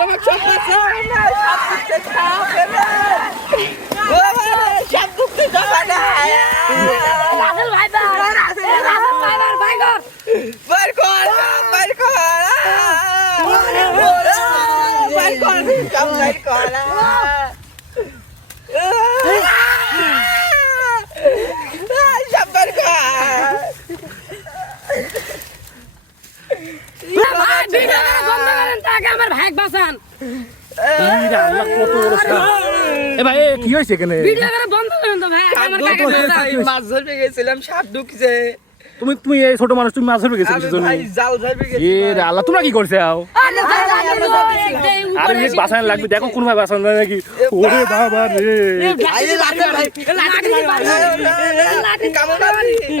আমার সব বাঁচা সাপ ঢুকছে সাপ এরে ও বাবা সাপ ঢুকছে যাবা না রাসেল ভাই দা রাসেল ভাই দা ভাই গো বাইর কর সাপ বাইর কর বাইর কর সাপ বাইর কর সাপ বাইর কর ভাই ভিডিও করে বন্ধ করেন তাকে আমার ভাই বাঁচান। ইরে আল্লাহ কত বড় সাপ এ ভাই এ কি হয়েছে এখানে? বন্ধ করেন তো ভাই আগে আমার কাকে বাঁচান মাছ ধরতে গেছিলাম সাপ ঢুকছে তুমি তুমি এই ছোট মানুষ তুমি মাছ ধরবে গেছো কিছু জন্য এ আল্লাহ তোমরা কি করছে আও? আরে এই বাসায় লাগবে দেখো কোন ভাই বাসায় নাকি? ওরে বাবা রে।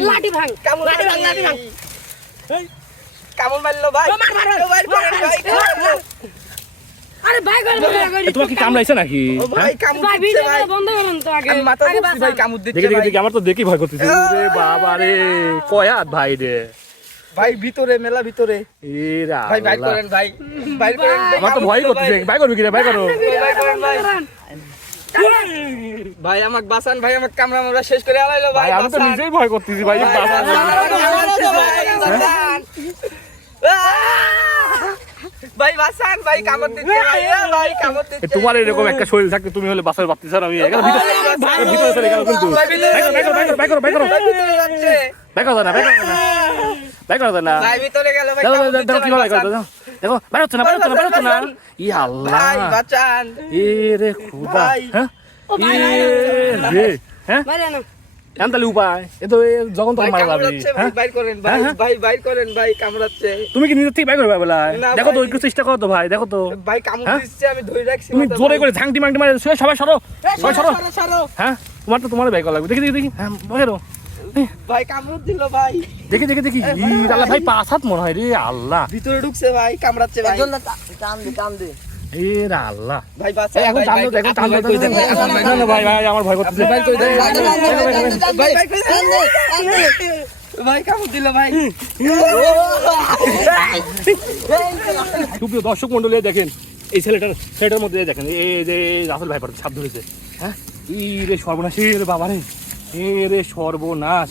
লাঠি ভাঙ লাঠি ভাঙ লাঠি ভাঙ কামড় মারলো ভাই ভাই আরে ভাই তোমার কি কামড়াইছে নাকি ভাই কামড় দিচ্ছে ভাই বন্ধ করেন তো আগে আমি মাথা দিচ্ছি ভাই কামড় দিচ্ছে দেখি দেখি আমার তো দেখি ভয় করতেছে ওরে বাবা রে কয়াত ভাই রে ভাই ভিতরে মেলা ভিতরে এ রে ভাই বাইর করেন ভাই বাইর করেন আমার তো ভয় করতেছে ভাই করবি কি রে ভাই করো ভাই করেন ভাই ভাই আমাকে বাঁচান ভাই আমাকে কামড়া মামড়া শেষ করে আলাইলো ভাই ভাই আমি তো নিজেই ভয় করতেছি ভাই ভাই, বাঁচান। আহ! ভাই বাঁচান ভাই কামড় দিচ্ছে ভাই ভাই কামড় দিচ্ছে তোমার এরকম একটা শরীর থাকতে তুমি হলে বাসার বাপ্তি স্যার আমি এখানে ভিতরে ভিতরে চলে গেল কিন্তু ভাই, ভিতরে ভাই করো, ভাই করো, ভাই করো, ভাই করো, ভাই ভাই না, ভাই করো না, ভাই করো না। ভাই ভিতরে গেল ভাই দেখো, কামড় দেখো, দেখো দিচ্ছে, কীভাবে করো, দেখো। দেখো, হচ্ছে না, বাইরে হচ্ছে না, বাইরে হচ্ছে না। ই আল্লাহ। ভাই বাঁচান এ রে খুদা, হ্যাঁ? এ রে, হ্যাঁ? তাহলে উপায়। এ তো যখন তখন মারা যাবে। ভাই হ্যাঁ? বাইর করেন ভাই হ্যাঁ, হ্যাঁ। ভাই বাইর করেন ভাই কামড়াচ্ছে। তুমি কি নিজের থেকে বাইর করবে বেলা? দেখো তো একটু চেষ্টা করো তো ভাই দেখো তো। ভাই কামড়? দিচ্ছে আমি ধরে রাখছি তুমি জোরে করে ঝাংটি মাংটি মারে সবাই সরো। সবাই সরো। সরো, সরো। হ্যাঁ? তোমার তো তোমার বাইক লাগবে। দেখি দেখি দেখি। হ্যাঁ বাইরো ভাই কামড় দিল ভাই। দেখি দেখি দেখি। ই আল্লাহ ভাই পাঁচ হাত মনে হয় রে আল্লাহ। ভিতরে ঢুকছে ভাই কামড়াচ্ছে ভাই। এ রে আল্লাহ ভাই এই এখন ভাই, এখন না, ভাই ভাই আমার ভয় করতেছে ভাই কই দেন ভাই ভাই কই দেন কামড় দিল ভাই সুপ্রিয় দর্শক মন্ডলী দেখেন এই ছেলেটার ছেলেটার মধ্যে দেখেন এই যে রাসেল ভাই পাঠাতে সাপ ধরেছে হ্যাঁ ই রে সর্বনাশ রে বাবা রে এ রে সর্বনাশ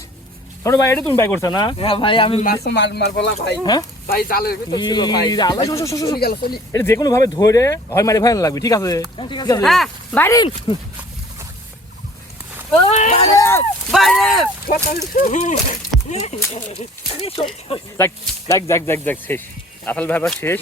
ছোট ভাই এটা তুমি বাই করছ না? হ্যাঁ ভাই আমি মাছ মার মারবো না ভাই। হ্যাঁ? ভাই জালের ভিতর ছিল ভাই। আল্লাহ। এটা যে কোনো ভাবে ধরে হয় মারি ভাই লাগবে ঠিক আছে? ঠিক আছে? হ্যাঁ বাইরিন বাইরে দেখ দেখ দেখ শেষ। আসল ব্যাপার শেষ।